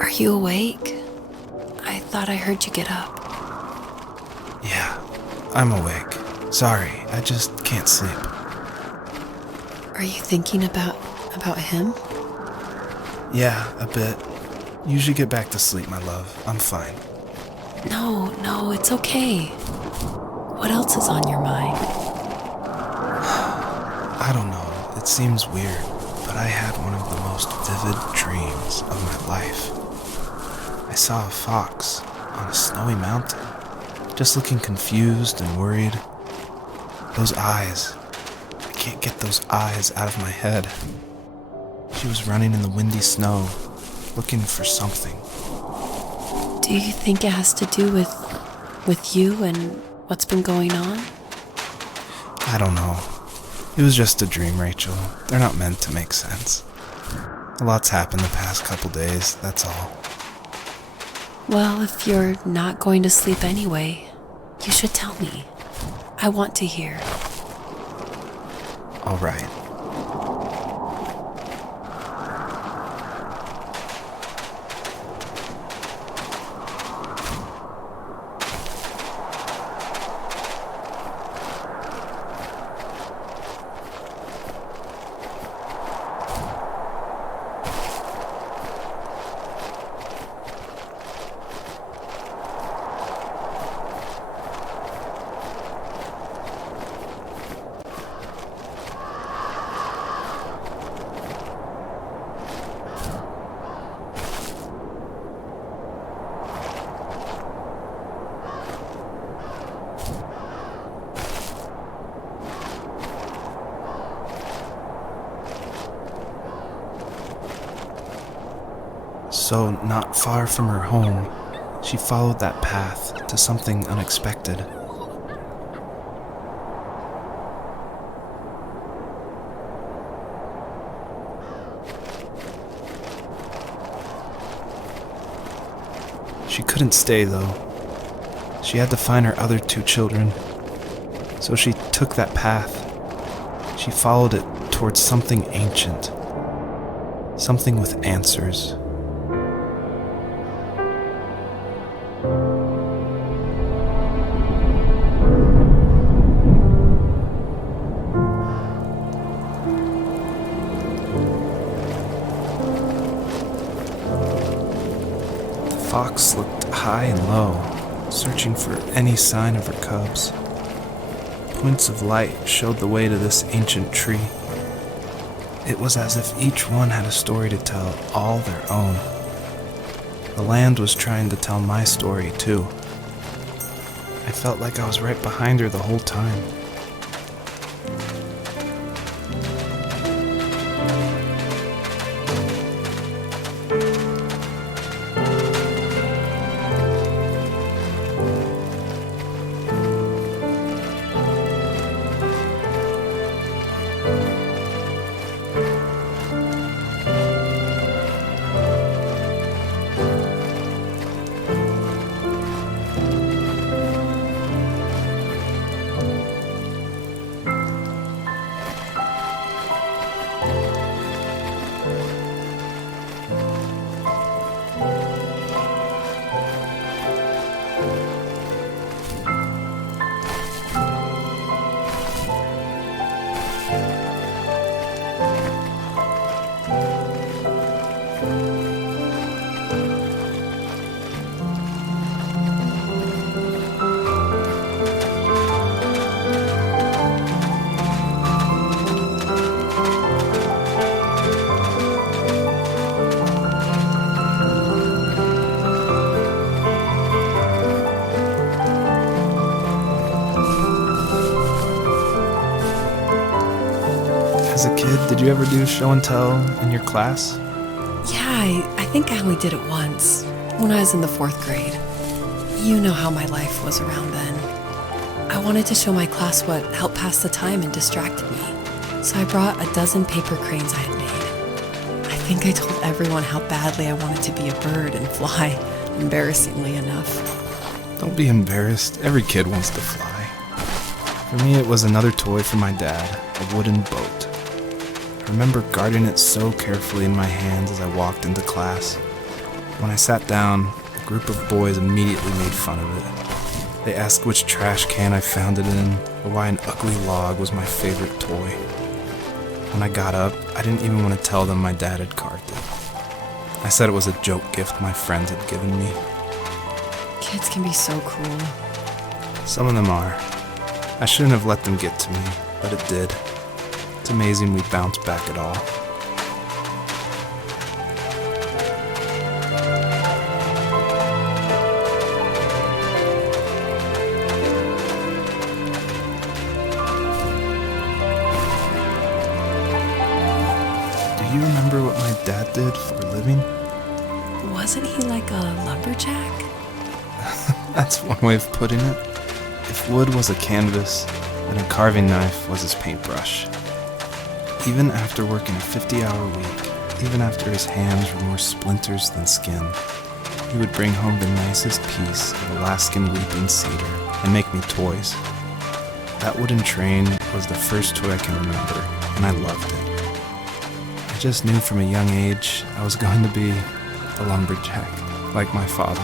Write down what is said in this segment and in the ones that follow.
Are you awake? I thought I heard you get up. Yeah, I'm awake. Sorry, I just can't sleep. Are you thinking about him? Yeah, a bit. You should get back to sleep, my love. I'm fine. No, it's okay. What else is on your mind? I don't know, it seems weird, but I had one of the most vivid dreams of my life. I saw a fox on a snowy mountain, just looking confused and worried. Those eyes. I can't get those eyes out of my head. She was running in the windy snow, looking for something. Do you think it has to do with you and what's been going on? I don't know. It was just a dream, Rachel. They're not meant to make sense. A lot's happened the past couple days, that's all. Well, if you're not going to sleep anyway, you should tell me. I want to hear. All right. So, not far from her home, she followed that path to something unexpected. She couldn't stay, though. She had to find her other 2 children. So she took that path. She followed it towards something ancient. Something with answers. The fox looked high and low, searching for any sign of her cubs. Points of light showed the way to this ancient tree. It was as if each one had a story to tell, all their own. The land was trying to tell my story, too. I felt like I was right behind her the whole time. As a kid, did you ever do show and tell in your class? Yeah, I think I only did it once, when I was in the 4th grade. You know how my life was around then. I wanted to show my class what helped pass the time and distracted me, so I brought a dozen paper cranes I had made. I think I told everyone how badly I wanted to be a bird and fly, embarrassingly enough. Don't be embarrassed. Every kid wants to fly. For me, it was another toy from my dad, a wooden boat. I remember guarding it so carefully in my hands as I walked into class. When I sat down, a group of boys immediately made fun of it. They asked which trash can I found it in, or why an ugly log was my favorite toy. When I got up, I didn't even want to tell them my dad had carved it. I said it was a joke gift my friends had given me. Kids can be so cruel. Some of them are. I shouldn't have let them get to me, but it did. It's amazing we bounced back at all. Do you remember what my dad did for a living? Wasn't he like a lumberjack? That's one way of putting it. If wood was a canvas, then a carving knife was his paintbrush. Even after working a 50-hour week, even after his hands were more splinters than skin, he would bring home the nicest piece of Alaskan weeping cedar and make me toys. That wooden train was the first toy I can remember, and I loved it. I just knew from a young age I was going to be a lumberjack, like my father.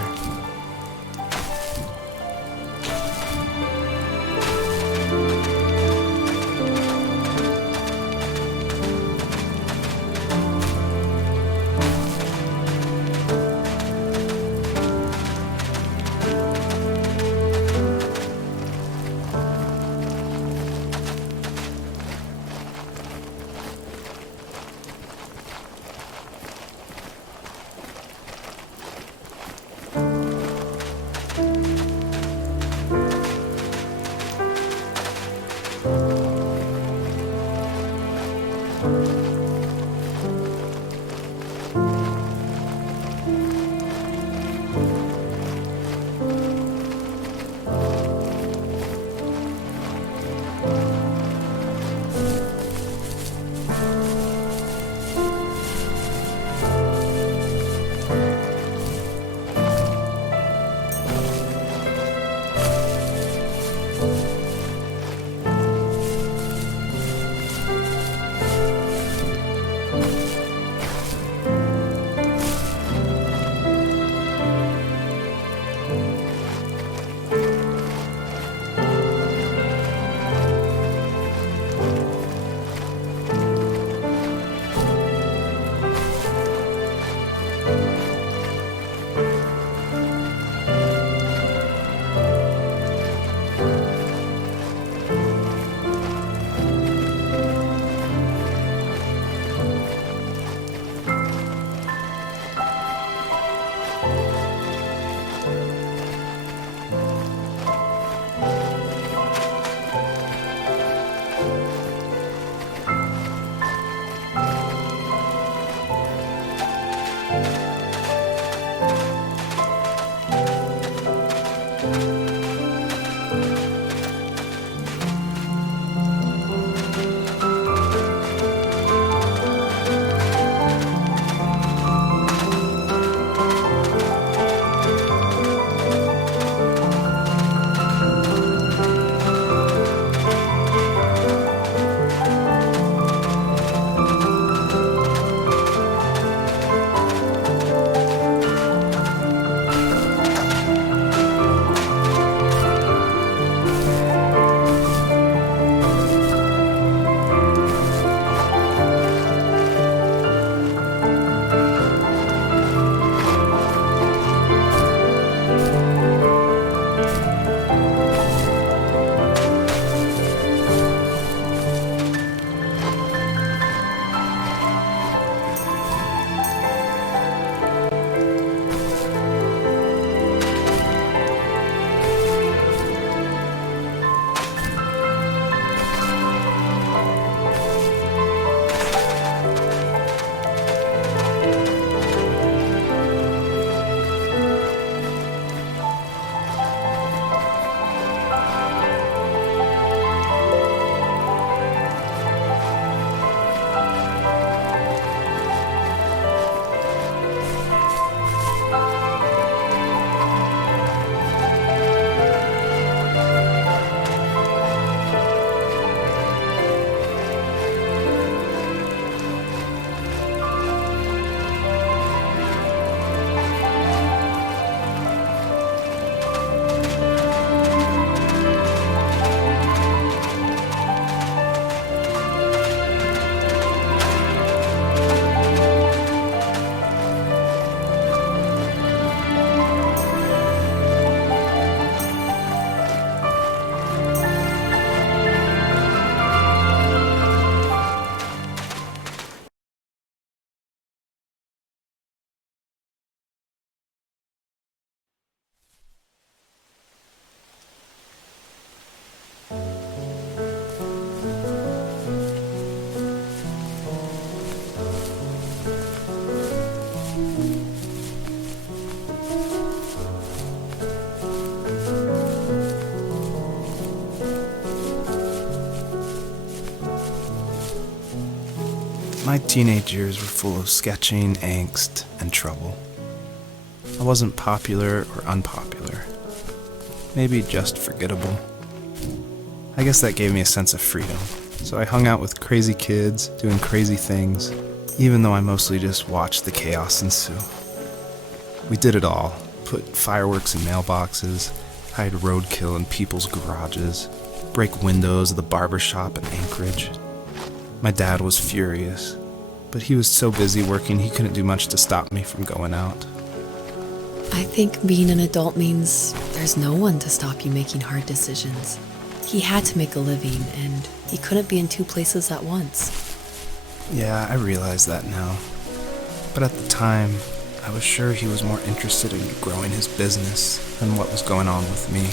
My teenage years were full of sketching, angst, and trouble. I wasn't popular or unpopular. Maybe just forgettable. I guess that gave me a sense of freedom, so I hung out with crazy kids, doing crazy things, even though I mostly just watched the chaos ensue. We did it all. Put fireworks in mailboxes, hide roadkill in people's garages, break windows of the barber shop in Anchorage. My dad was furious, but he was so busy working he couldn't do much to stop me from going out. I think being an adult means there's no one to stop you making hard decisions. He had to make a living, and he couldn't be in two places at once. Yeah, I realize that now. But at the time, I was sure he was more interested in growing his business than what was going on with me.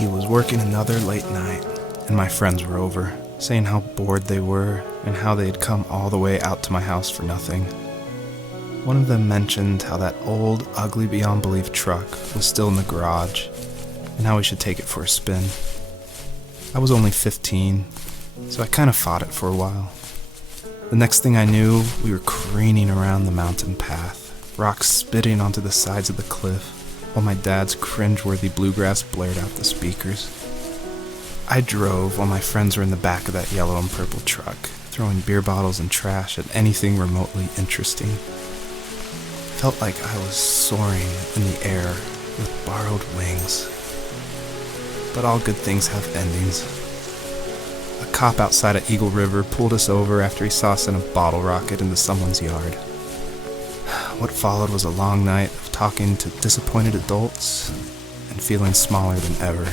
He was working another late night, and my friends were over, saying how bored they were and how they had come all the way out to my house for nothing. One of them mentioned how that old, ugly beyond belief truck was still in the garage, and how we should take it for a spin. I was only 15, so I kind of fought it for a while. The next thing I knew, we were careening around the mountain path, rocks spitting onto the sides of the cliff, while my dad's cringeworthy bluegrass blared out the speakers. I drove while my friends were in the back of that yellow and purple truck, throwing beer bottles and trash at anything remotely interesting. Felt like I was soaring in the air with borrowed wings. But all good things have endings. A cop outside of Eagle River pulled us over after he saw us in a bottle rocket into someone's yard. What followed was a long night of talking to disappointed adults and feeling smaller than ever.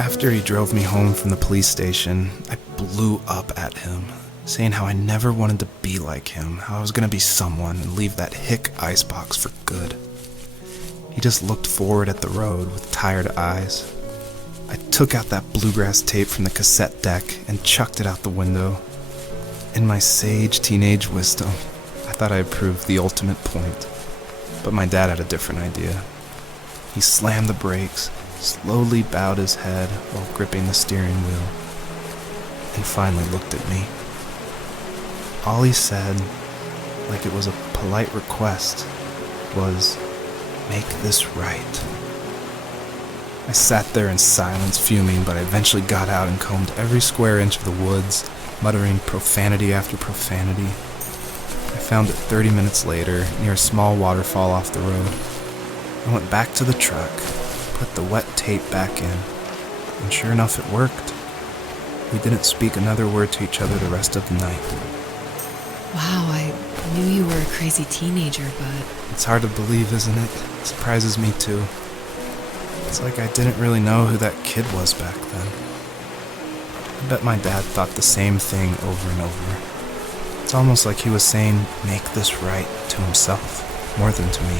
After he drove me home from the police station, I blew up at him, saying how I never wanted to be like him, how I was going to be someone and leave that hick icebox for good. He just looked forward at the road with tired eyes. I took out that bluegrass tape from the cassette deck and chucked it out the window. In my sage teenage wisdom, I thought I had proved the ultimate point, but my dad had a different idea. He slammed the brakes, slowly bowed his head while gripping the steering wheel, and finally looked at me. All he said, like it was a polite request, was, "Make this right." I sat there in silence, fuming, but I eventually got out and combed every square inch of the woods, muttering profanity after profanity. I found it 30 minutes later, near a small waterfall off the road. I went back to the truck, put the wet tape back in, and sure enough it worked. We didn't speak another word to each other the rest of the night. Wow, I knew you were a crazy teenager, but... It's hard to believe, isn't it? It surprises me too. It's like I didn't really know who that kid was back then. I bet my dad thought the same thing over and over. It's almost like he was saying, "Make this right," to himself, more than to me.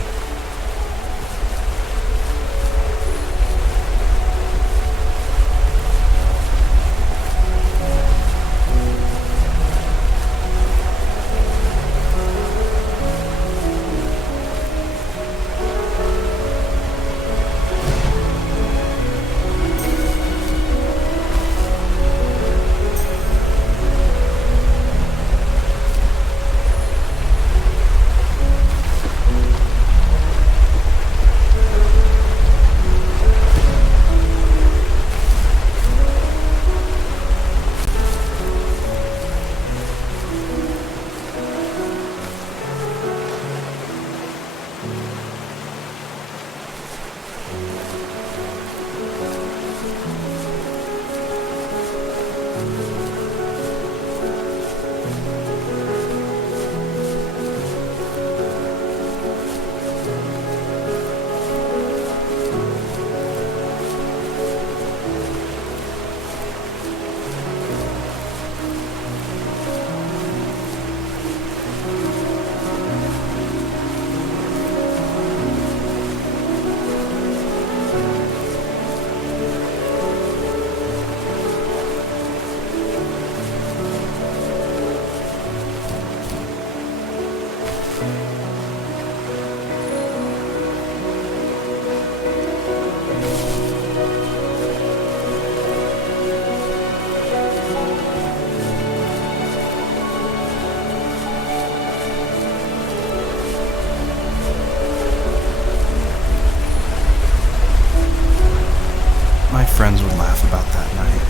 My friends would laugh about that night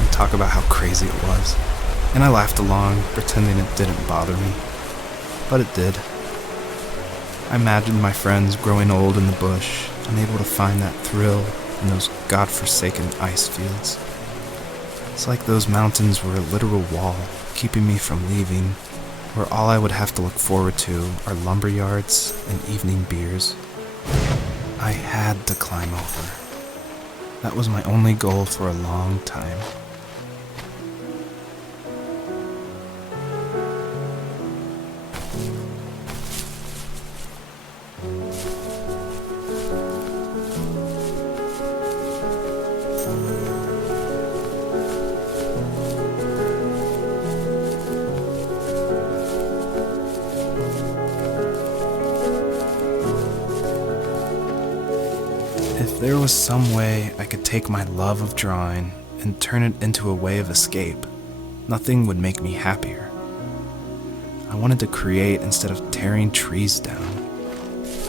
and talk about how crazy it was, and I laughed along, pretending it didn't bother me. But it did. I imagined my friends growing old in the bush, unable to find that thrill in those godforsaken ice fields. It's like those mountains were a literal wall, keeping me from leaving, where all I would have to look forward to are lumber yards and evening beers. I had to climb over. That was my only goal for a long time. If there was some way I could take my love of drawing and turn it into a way of escape, nothing would make me happier. I wanted to create instead of tearing trees down.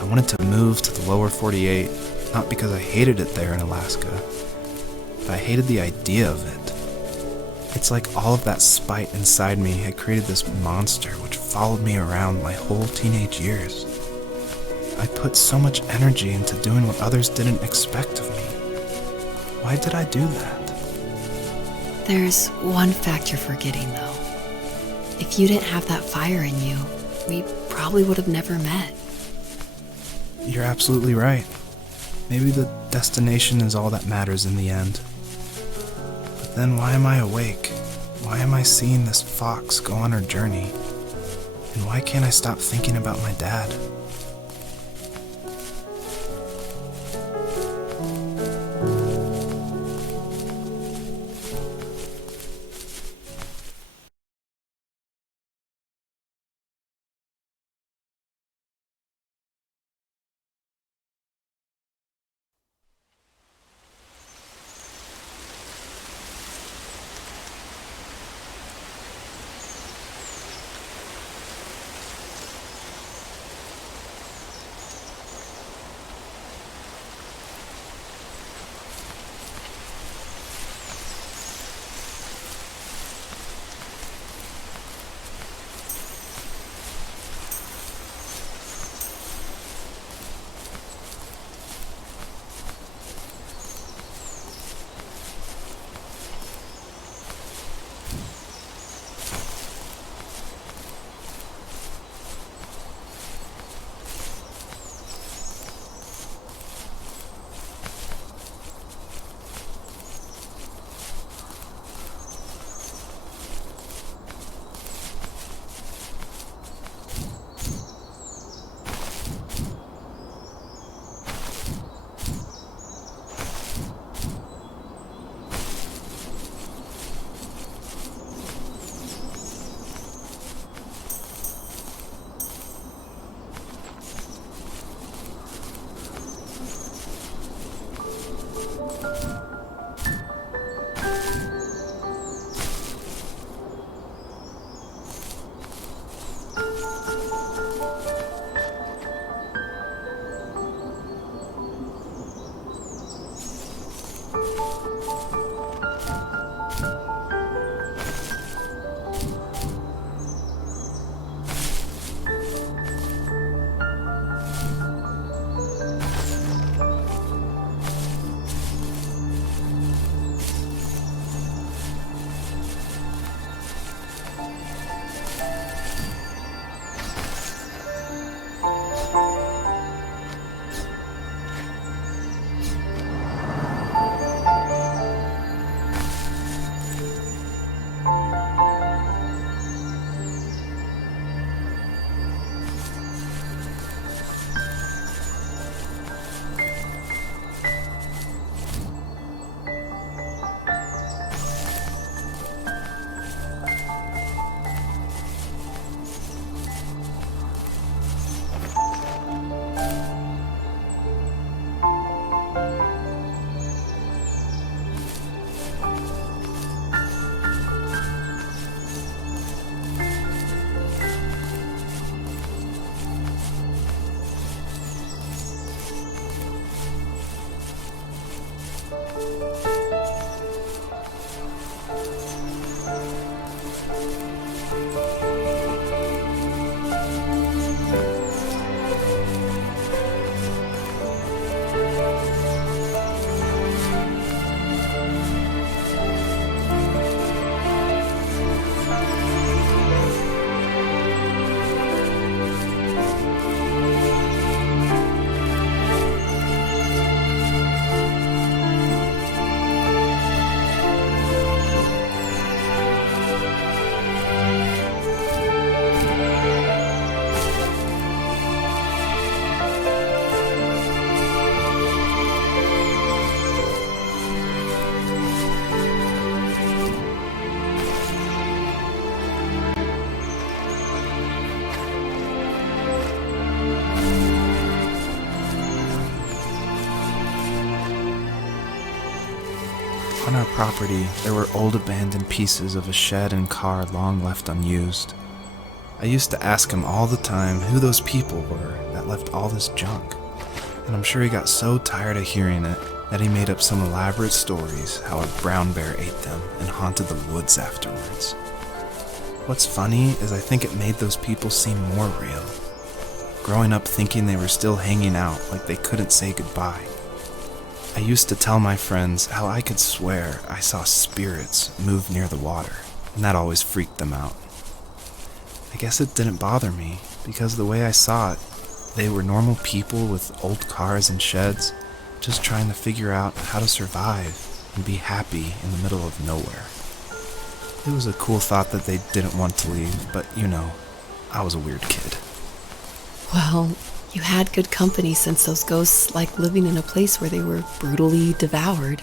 I wanted to move to the lower 48, not because I hated it there in Alaska, but I hated the idea of it. It's like all of that spite inside me had created this monster which followed me around my whole teenage years. I put so much energy into doing what others didn't expect of me. Why did I do that? There's one fact you're forgetting, though. If you didn't have that fire in you, we probably would have never met. You're absolutely right. Maybe the destination is all that matters in the end. Then why am I awake? Why am I seeing this fox go on her journey? And why can't I stop thinking about my dad? On our property, there were old abandoned pieces of a shed and car long left unused. I used to ask him all the time who those people were that left all this junk, and I'm sure he got so tired of hearing it that he made up some elaborate stories how a brown bear ate them and haunted the woods afterwards. What's funny is I think it made those people seem more real, growing up thinking they were still hanging out like they couldn't say goodbye. I used to tell my friends how I could swear I saw spirits move near the water, and that always freaked them out. I guess it didn't bother me, because the way I saw it, they were normal people with old cars and sheds, just trying to figure out how to survive and be happy in the middle of nowhere. It was a cool thought that they didn't want to leave, but I was a weird kid. Well, you had good company since those ghosts like living in a place where they were brutally devoured.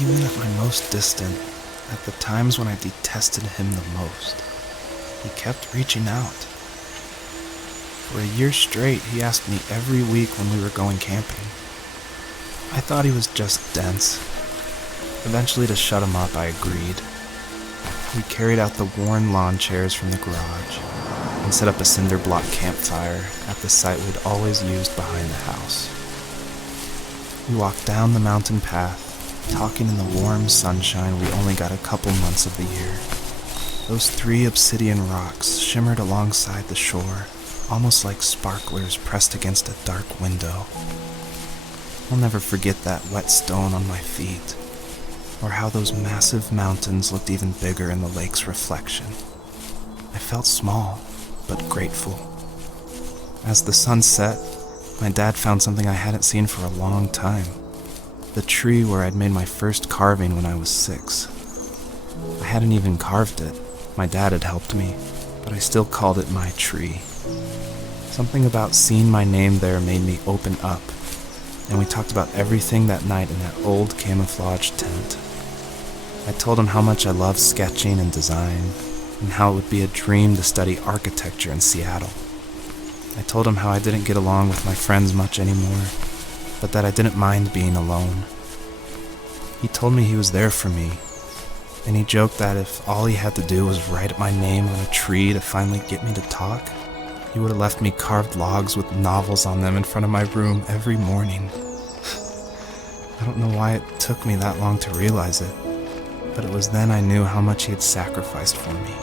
Even at my most distant, at the times when I detested him the most, he kept reaching out. For a year straight, he asked me every week when we were going camping. I thought he was just dense. Eventually, to shut him up, I agreed. We carried out the worn lawn chairs from the garage and set up a cinder block campfire at the site we'd always used behind the house. We walked down the mountain path, talking in the warm sunshine we only got a couple months of the year. Those 3 obsidian rocks shimmered alongside the shore, almost like sparklers pressed against a dark window. I'll never forget that wet stone on my feet, or how those massive mountains looked even bigger in the lake's reflection. I felt small, but grateful. As the sun set, my dad found something I hadn't seen for a long time. The tree where I'd made my first carving when I was 6. I hadn't even carved it. My dad had helped me, but I still called it my tree. Something about seeing my name there made me open up, and we talked about everything that night in that old camouflage tent. I told him how much I loved sketching and design, and how it would be a dream to study architecture in Seattle. I told him how I didn't get along with my friends much anymore, but that I didn't mind being alone. He told me he was there for me, and he joked that if all he had to do was write my name on a tree to finally get me to talk, he would have left me carved logs with novels on them in front of my room every morning. I don't know why it took me that long to realize it, but it was then I knew how much he had sacrificed for me.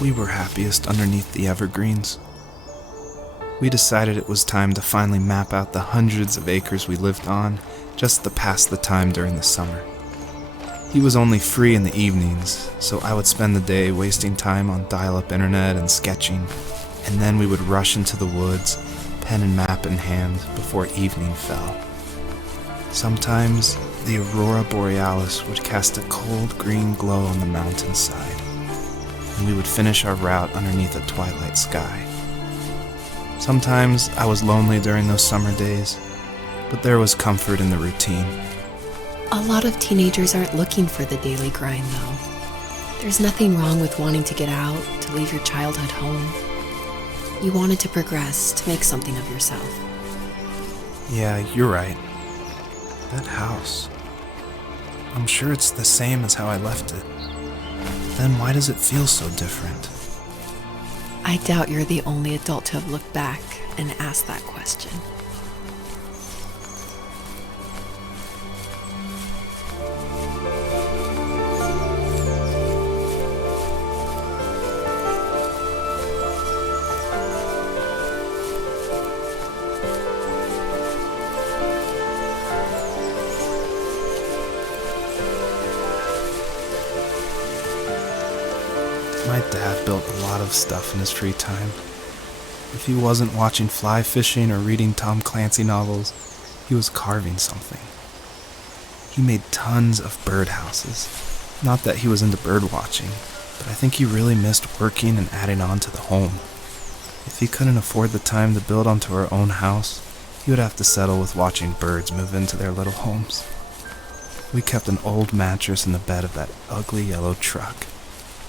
We were happiest underneath the evergreens. We decided it was time to finally map out the hundreds of acres we lived on just to pass the time during the summer. He was only free in the evenings, so I would spend the day wasting time on dial-up internet and sketching, and then we would rush into the woods, pen and map in hand, before evening fell. Sometimes the aurora borealis would cast a cold green glow on the mountainside, and we would finish our route underneath a twilight sky. Sometimes I was lonely during those summer days, but there was comfort in the routine. A lot of teenagers aren't looking for the daily grind, though. There's nothing wrong with wanting to get out, to leave your childhood home. You wanted to progress, to make something of yourself. Yeah, you're right. That house. I'm sure it's the same as how I left it. Then why does it feel so different? I doubt you're the only adult to have looked back and asked that question. My dad built a lot of stuff in his free time. If he wasn't watching fly fishing or reading Tom Clancy novels, he was carving something. He made tons of birdhouses. Not that he was into bird watching, but I think he really missed working and adding on to the home. If he couldn't afford the time to build onto our own house, he would have to settle with watching birds move into their little homes. We kept an old mattress in the bed of that ugly yellow truck,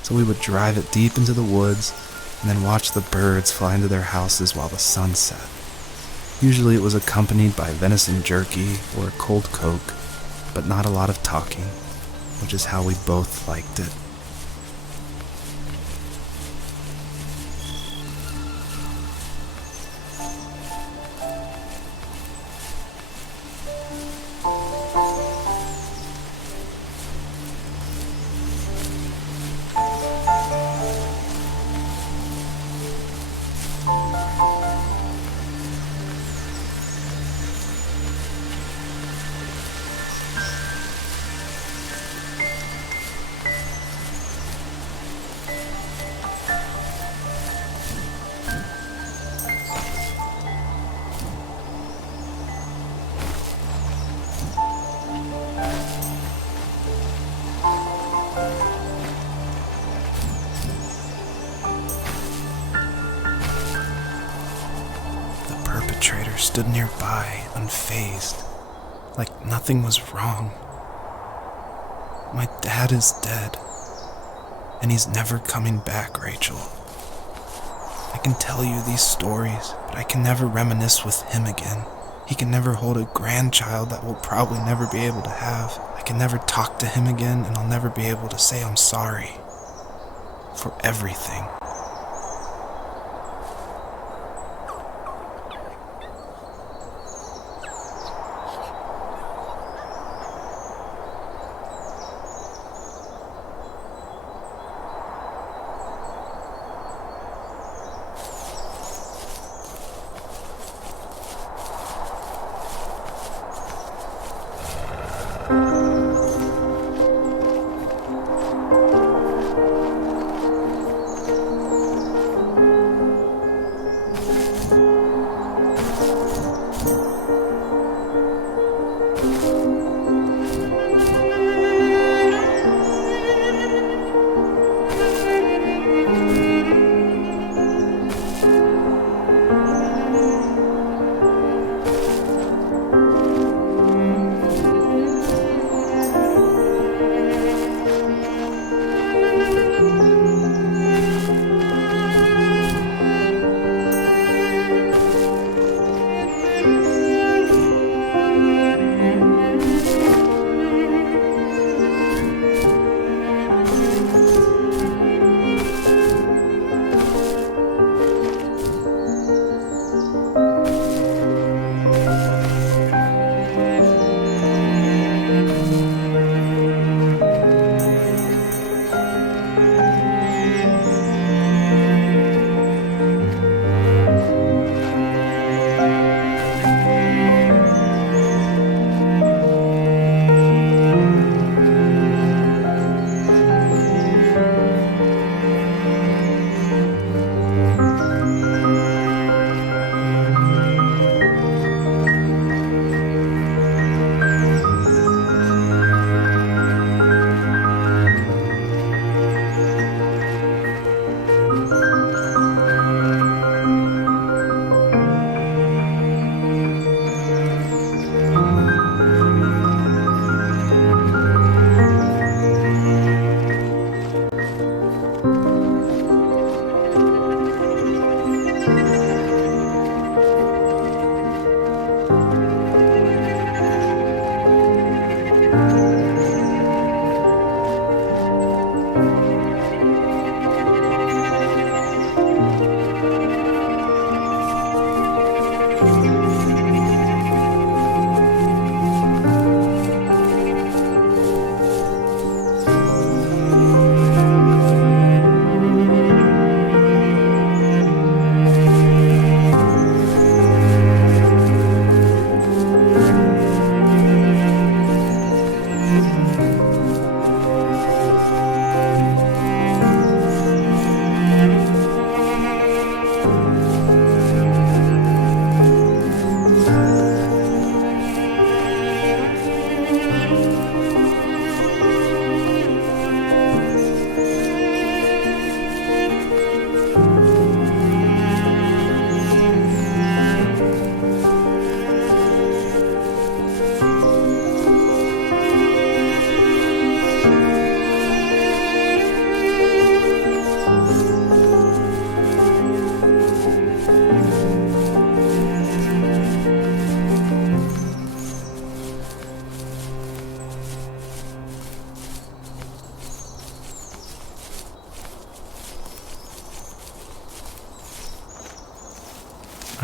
so we would drive it deep into the woods and then watch the birds fly into their houses while the sun set. Usually it was accompanied by venison jerky or a cold Coke, but not a lot of talking, which is how we both liked it. The perpetrator stood nearby, unfazed, like nothing was wrong. My dad is dead, and he's never coming back, Rachel. I can tell you these stories, but I can never reminisce with him again. He can never hold a grandchild that we'll probably never be able to have. I can never talk to him again, and I'll never be able to say I'm sorry for everything.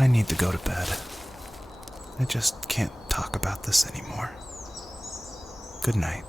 I need to go to bed. I just can't talk about this anymore. Good night.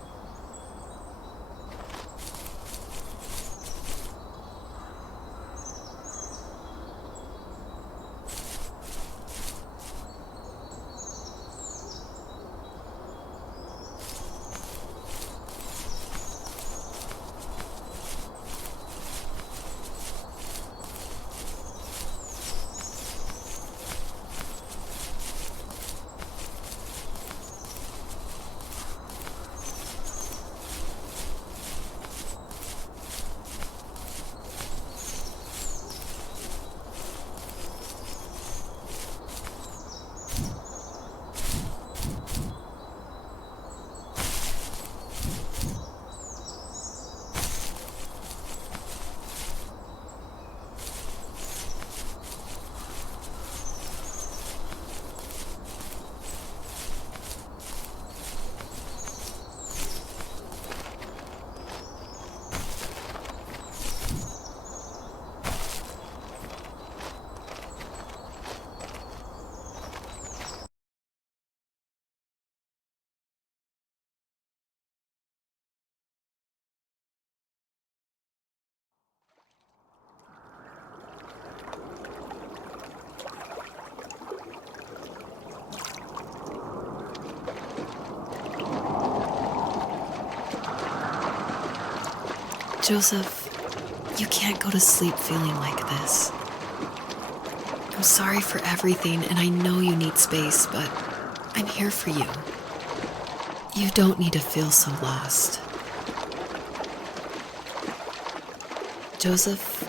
Joseph, you can't go to sleep feeling like this. I'm sorry for everything, and I know you need space, but I'm here for you. You don't need to feel so lost. Joseph,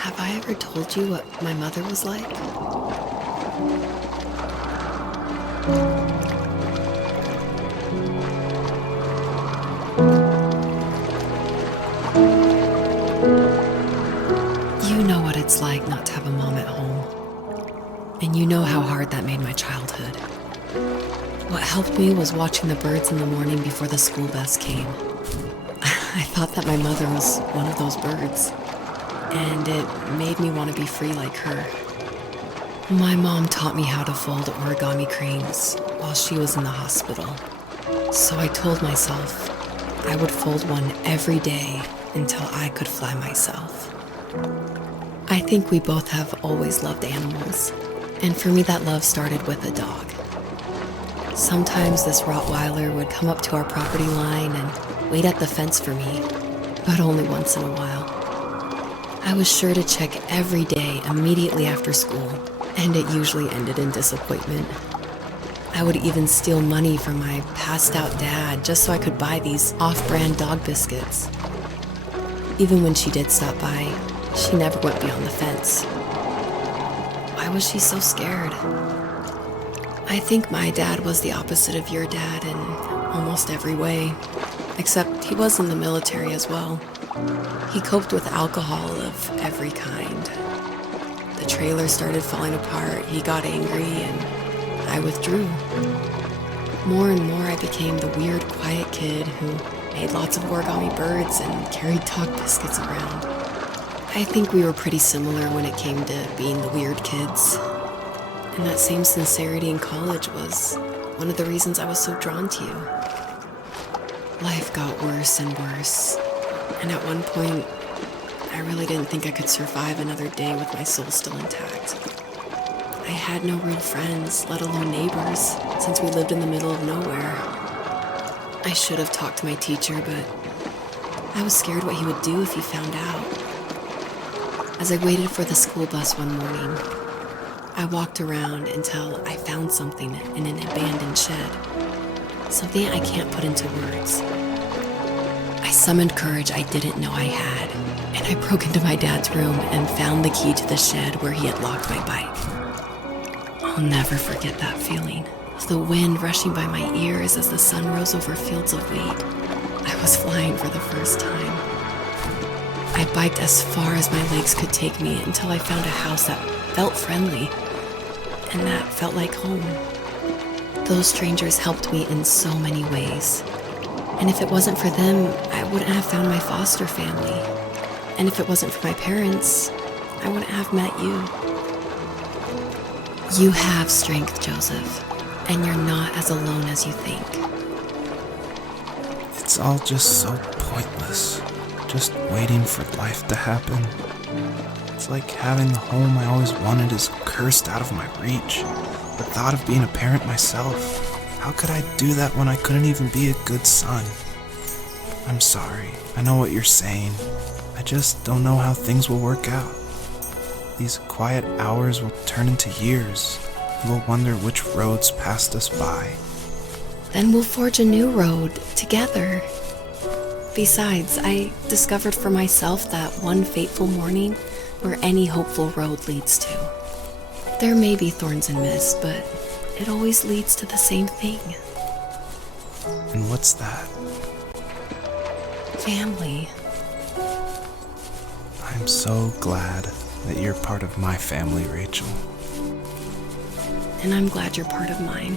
have I ever told you what my mother was like? You know what it's like not to have a mom at home. And you know how hard that made my childhood. What helped me was watching the birds in the morning before the school bus came. I thought that my mother was one of those birds, and it made me want to be free like her. My mom taught me how to fold origami cranes while she was in the hospital. So I told myself I would fold one every day until I could fly myself. I think we both have always loved animals, and for me that love started with a dog. Sometimes this Rottweiler would come up to our property line and wait at the fence for me, but only once in a while. I was sure to check every day immediately after school, and it usually ended in disappointment. I would even steal money from my passed-out dad just so I could buy these off-brand dog biscuits. Even when she did stop by, she never went beyond the fence. Why was she so scared? I think my dad was the opposite of your dad in almost every way, except he was in the military as well. He coped with alcohol of every kind. The trailer started falling apart, he got angry, and I withdrew. More and more, I became the weird, quiet kid who made lots of origami birds and carried dog biscuits around. I think we were pretty similar when it came to being the weird kids. And that same sincerity in college was one of the reasons I was so drawn to you. Life got worse and worse, and at one point, I really didn't think I could survive another day with my soul still intact. I had no real friends, let alone neighbors, since we lived in the middle of nowhere. I should have talked to my teacher, but I was scared what he would do if he found out. As I waited for the school bus one morning, I walked around until I found something in an abandoned shed. Something I can't put into words. I summoned courage I didn't know I had, and I broke into my dad's room and found the key to the shed where he had locked my bike. I'll never forget that feeling of the wind rushing by my ears as the sun rose over fields of wheat. I was flying for the first time. I biked as far as my legs could take me until I found a house that felt friendly and that felt like home. Those strangers helped me in so many ways. And if it wasn't for them, I wouldn't have found my foster family. And if it wasn't for my parents, I wouldn't have met you. You have strength, Joseph, and you're not as alone as you think. It's all just so pointless. Just waiting for life to happen. It's like having the home I always wanted is cursed out of my reach. The thought of being a parent myself. How could I do that when I couldn't even be a good son? I'm sorry. I know what you're saying. I just don't know how things will work out. These quiet hours will turn into years. We'll wonder which roads passed us by. Then we'll forge a new road together. Besides, I discovered for myself that one fateful morning where any hopeful road leads to. There may be thorns and mist, but it always leads to the same thing. And what's that? Family. I'm so glad that you're part of my family, Rachel. And I'm glad you're part of mine.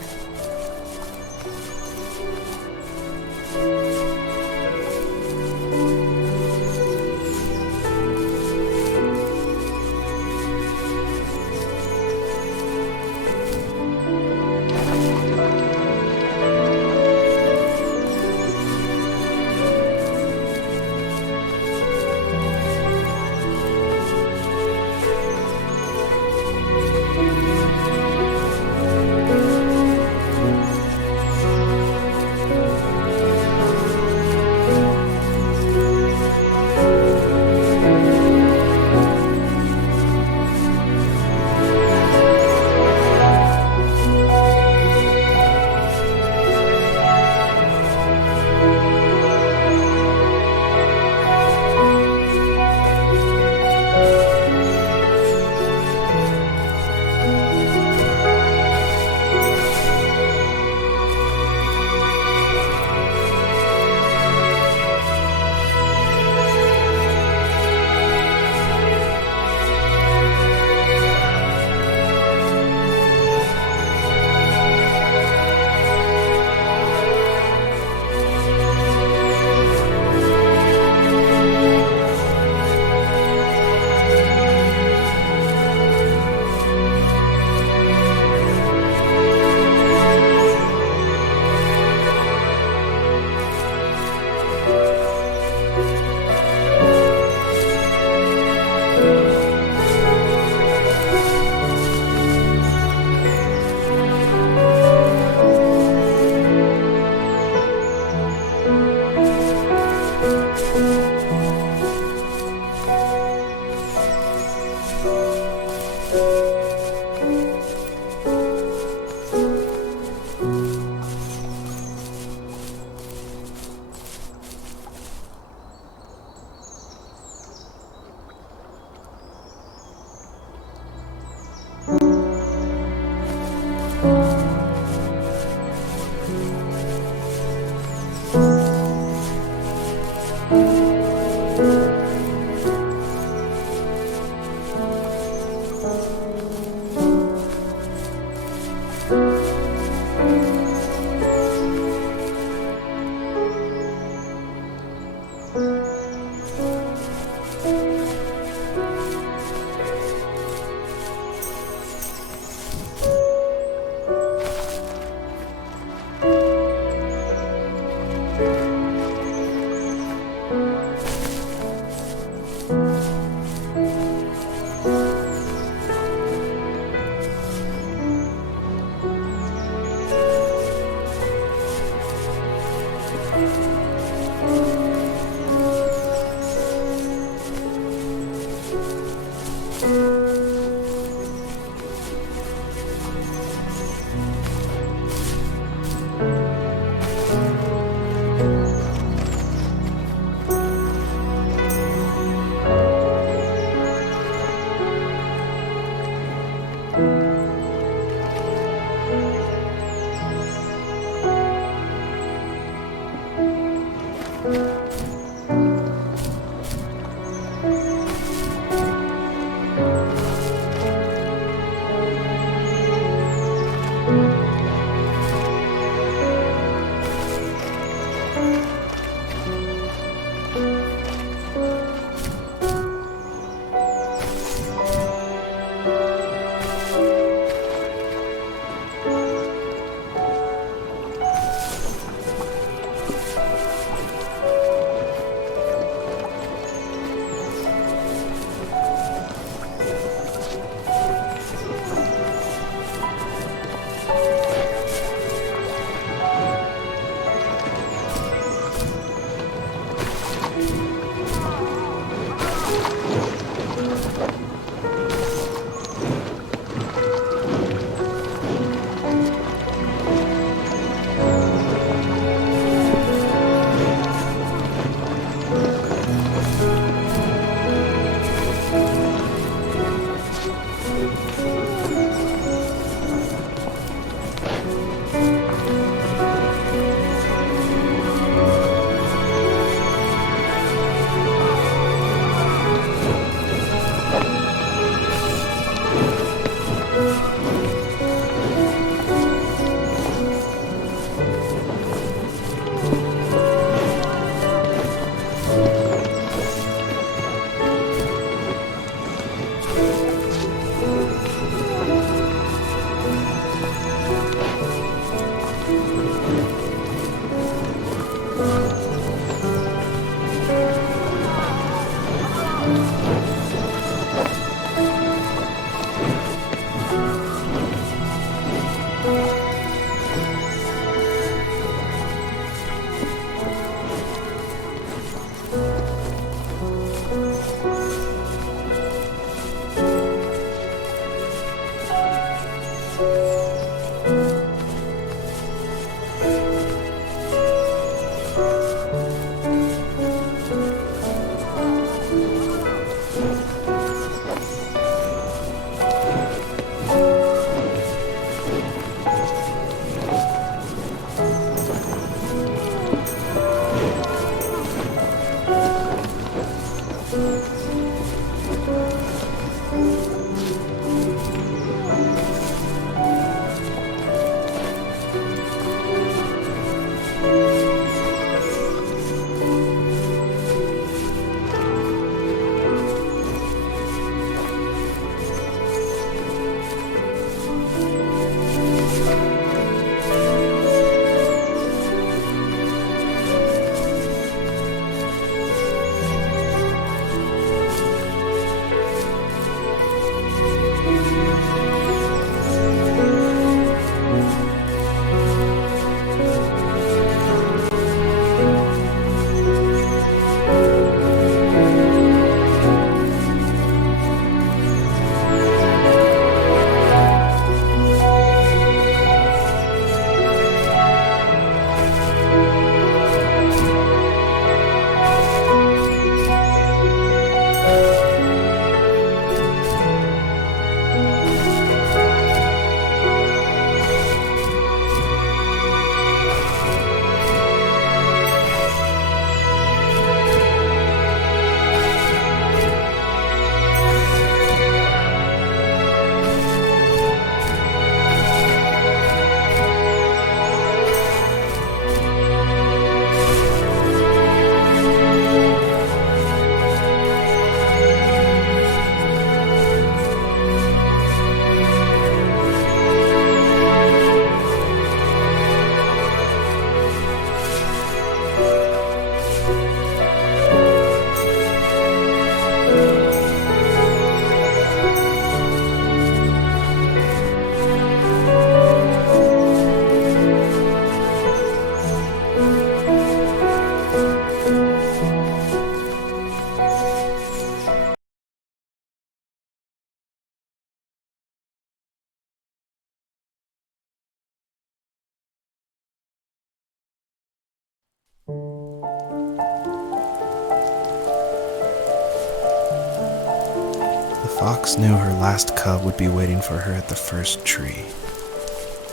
fox knew her last cub would be waiting for her at the first tree.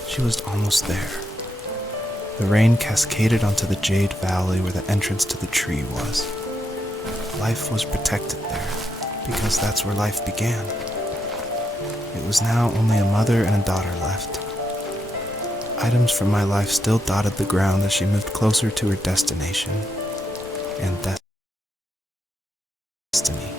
She was almost there. The rain cascaded onto the jade valley where the entrance to the tree was. Life was protected there, because that's where life began. It was now only a mother and a daughter left. Items from my life still dotted the ground as she moved closer to her destination and destiny.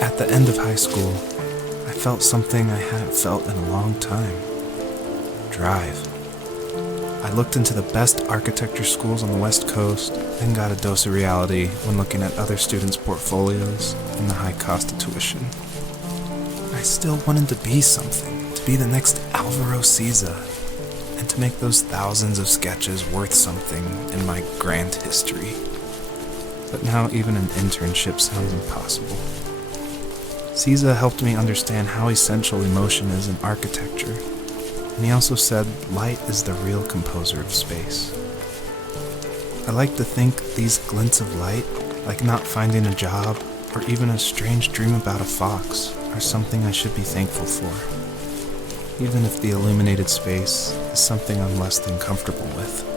At the end of high school, I felt something I hadn't felt in a long time. Drive. I looked into the best architecture schools on the West Coast, then got a dose of reality when looking at other students' portfolios and the high cost of tuition. I still wanted to be something, to be the next Alvaro Siza, and to make those thousands of sketches worth something in my grand history. But now even an internship sounds impossible. Siza helped me understand how essential emotion is in architecture, and he also said light is the real composer of space. I like to think these glints of light, like not finding a job or even a strange dream about a fox, are something I should be thankful for, even if the illuminated space is something I'm less than comfortable with.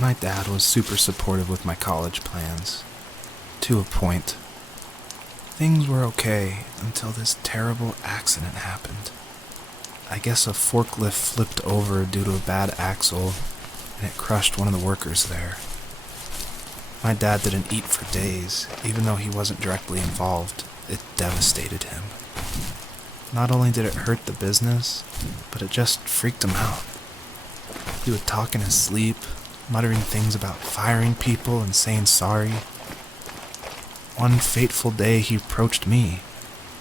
My dad was super supportive with my college plans. To a point. Things were okay until this terrible accident happened. I guess a forklift flipped over due to a bad axle, and it crushed one of the workers there. My dad didn't eat for days, even though he wasn't directly involved. It devastated him. Not only did it hurt the business, but it just freaked him out. He would talk in his sleep, muttering things about firing people and saying sorry. One fateful day he approached me,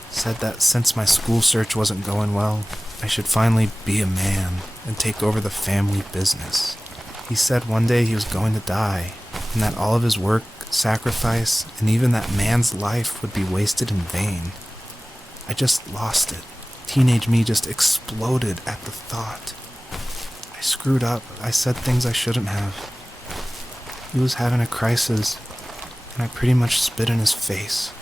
said that since my school search wasn't going well, I should finally be a man and take over the family business. He said one day he was going to die, and that all of his work, sacrifice, and even that man's life would be wasted in vain. I just lost it. Teenage me just exploded at the thought. I screwed up. I said things I shouldn't have. He was having a crisis, and I pretty much spit in his face.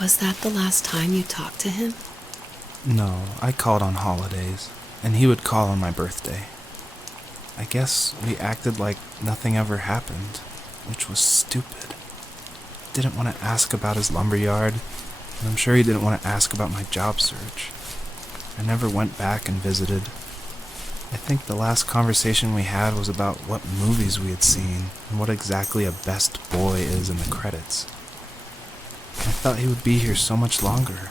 Was that the last time you talked to him? No, I called on holidays, and he would call on my birthday. I guess we acted like nothing ever happened, which was stupid. Didn't want to ask about his lumberyard, and I'm sure he didn't want to ask about my job search. I never went back and visited. I think the last conversation we had was about what movies we had seen and what exactly a best boy is in the credits. I thought he would be here so much longer.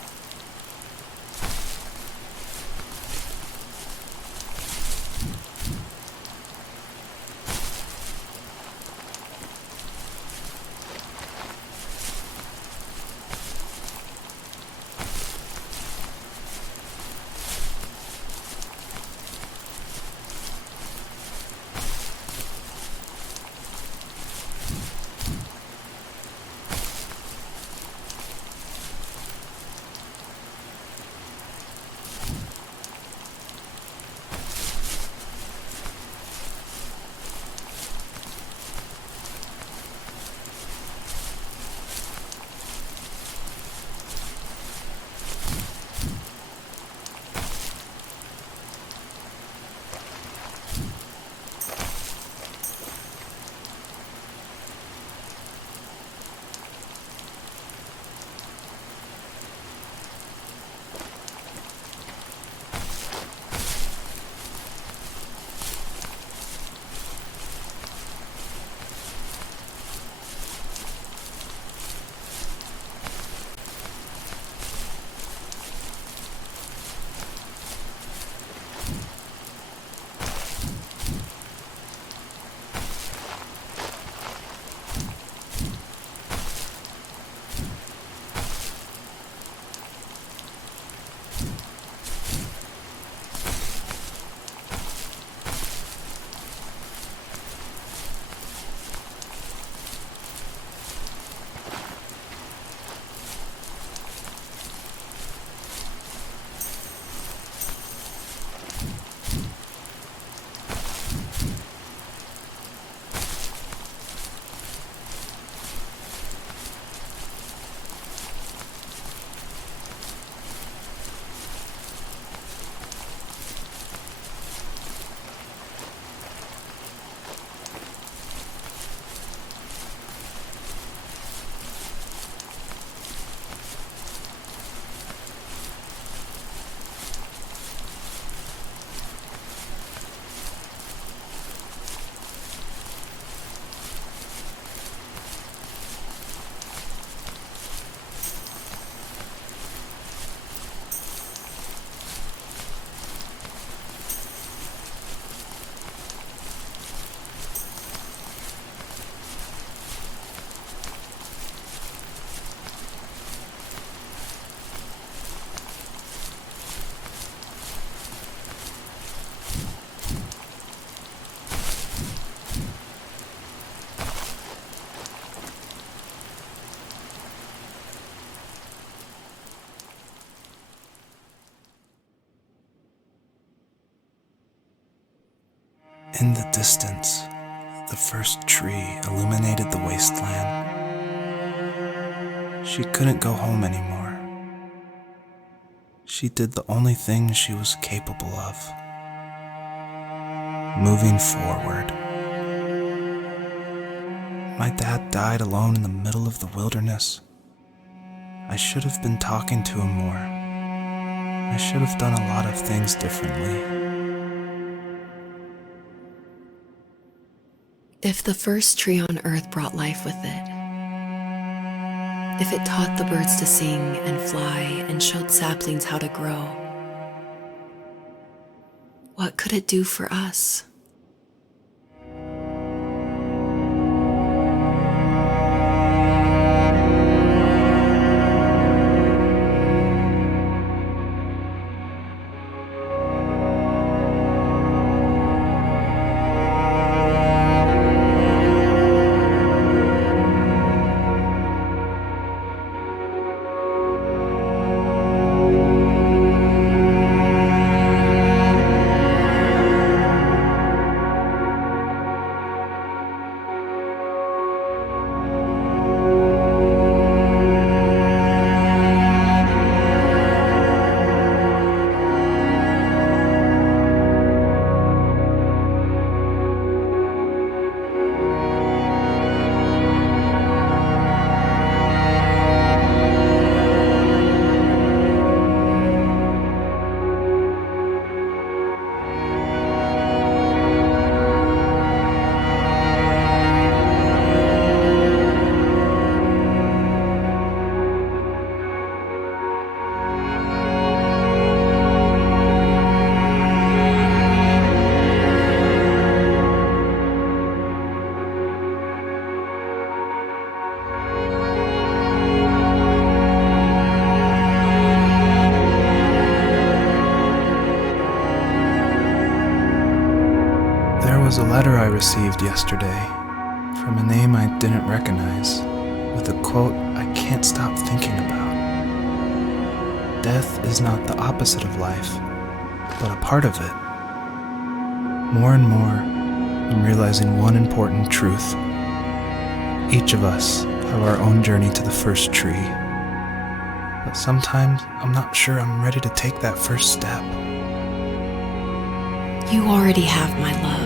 In the distance, the first tree illuminated the wasteland. She couldn't go home anymore. She did the only thing she was capable of: moving forward. My dad died alone in the middle of the wilderness. I should have been talking to him more. I should have done a lot of things differently. If the first tree on earth brought life with it, if it taught the birds to sing and fly and showed saplings how to grow, what could it do for us? There was a letter I received yesterday from a name I didn't recognize, with a quote I can't stop thinking about. Death is not the opposite of life, but a part of it. More and more, I'm realizing one important truth. Each of us have our own journey to the first tree, but sometimes I'm not sure I'm ready to take that first step. You already have my love.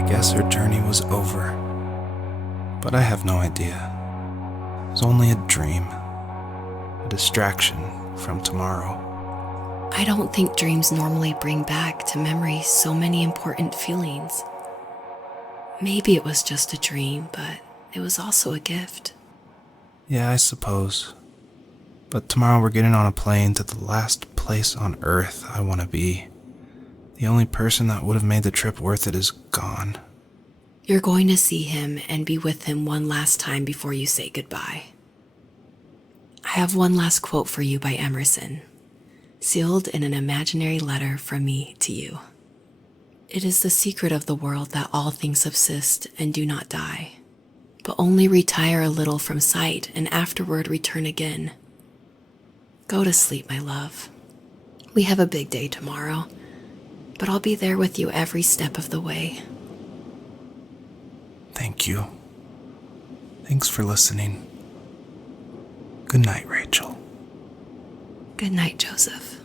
I guess her journey was over. But I have no idea. It was only a dream, a distraction from tomorrow. I don't think dreams normally bring back to memory so many important feelings. Maybe it was just a dream, but it was also a gift. Yeah, I suppose. But tomorrow we're getting on a plane to the last place on Earth I want to be. The only person that would have made the trip worth it is gone. You're going to see him and be with him one last time before you say goodbye. I have one last quote for you by Emerson, sealed in an imaginary letter from me to you. It is the secret of the world that all things subsist and do not die, but only retire a little from sight and afterward return again. Go to sleep, my love. We have a big day tomorrow, but I'll be there with you every step of the way. Thank you. Thanks for listening. Good night, Rachel. Good night, Joseph.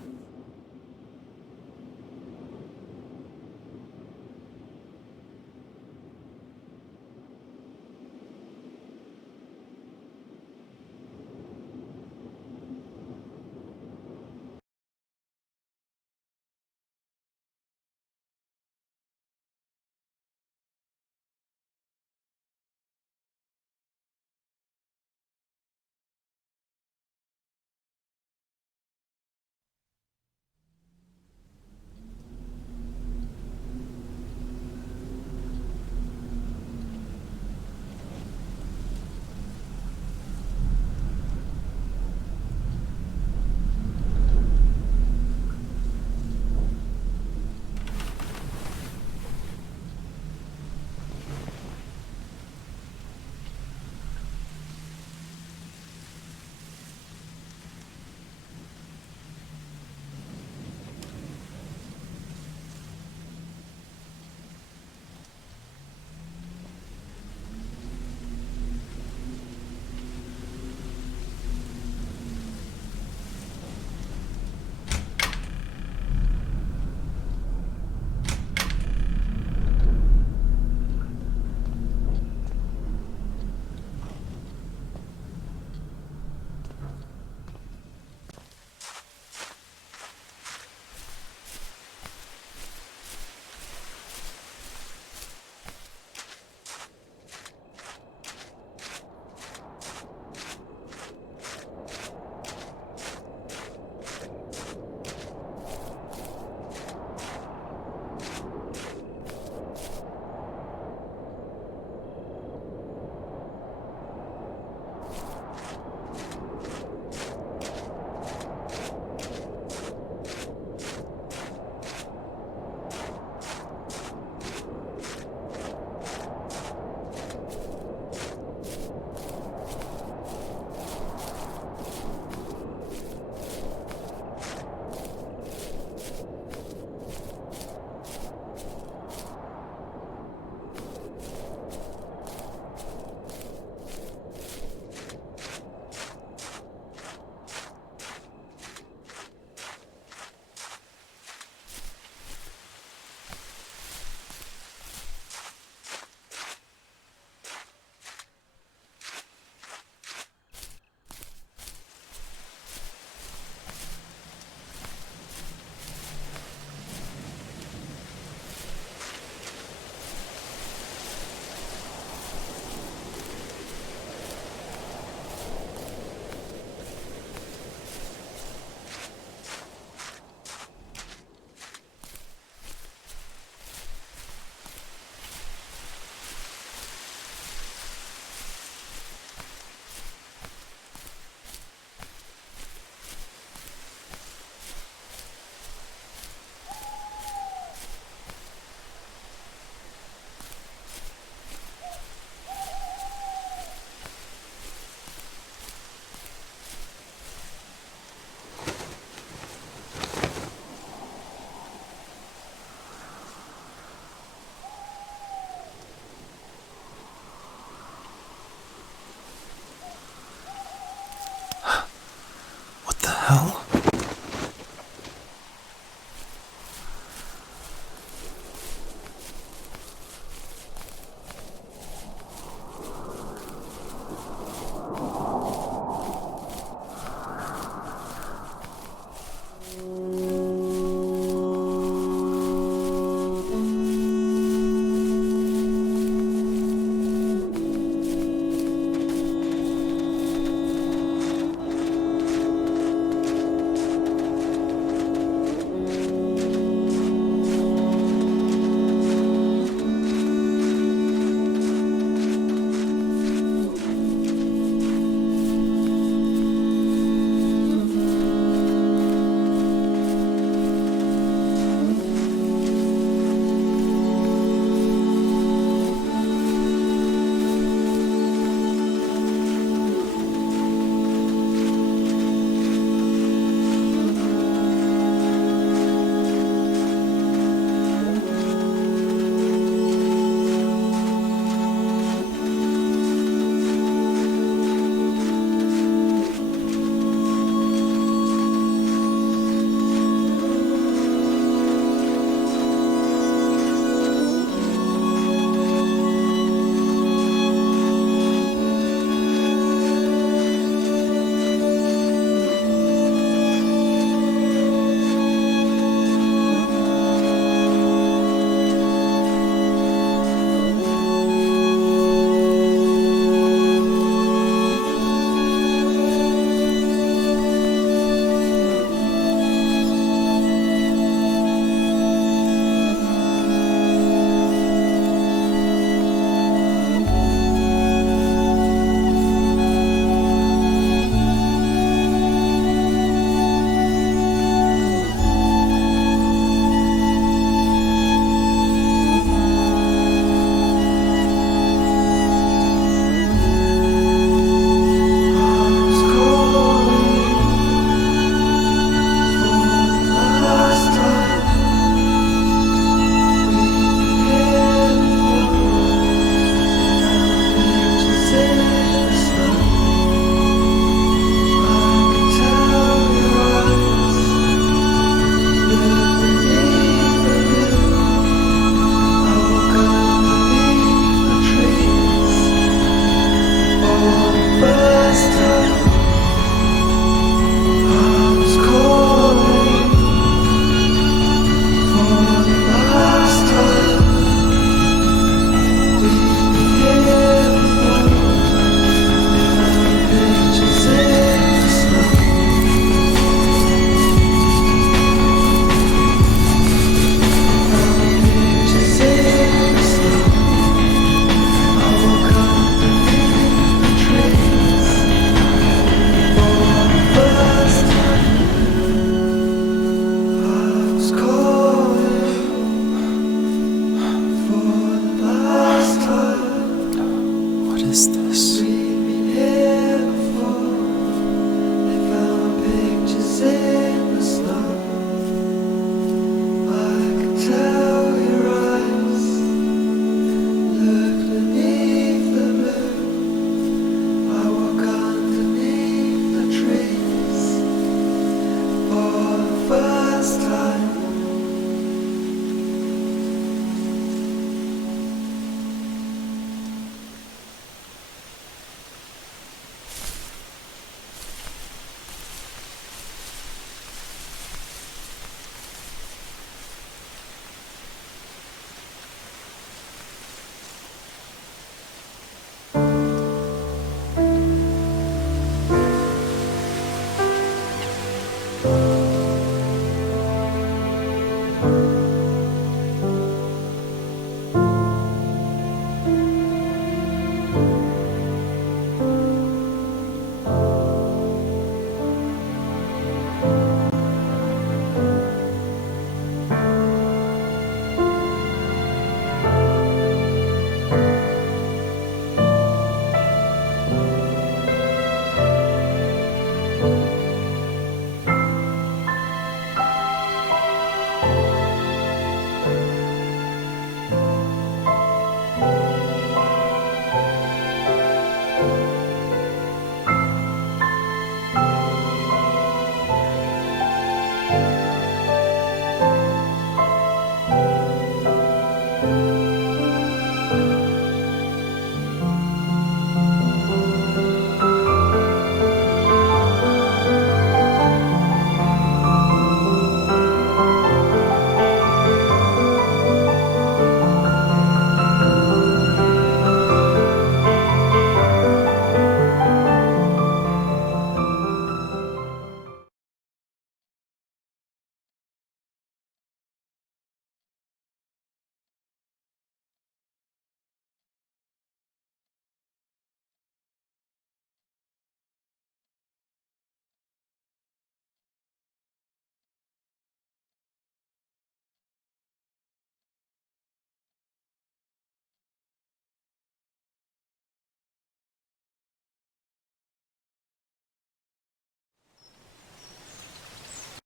Hell?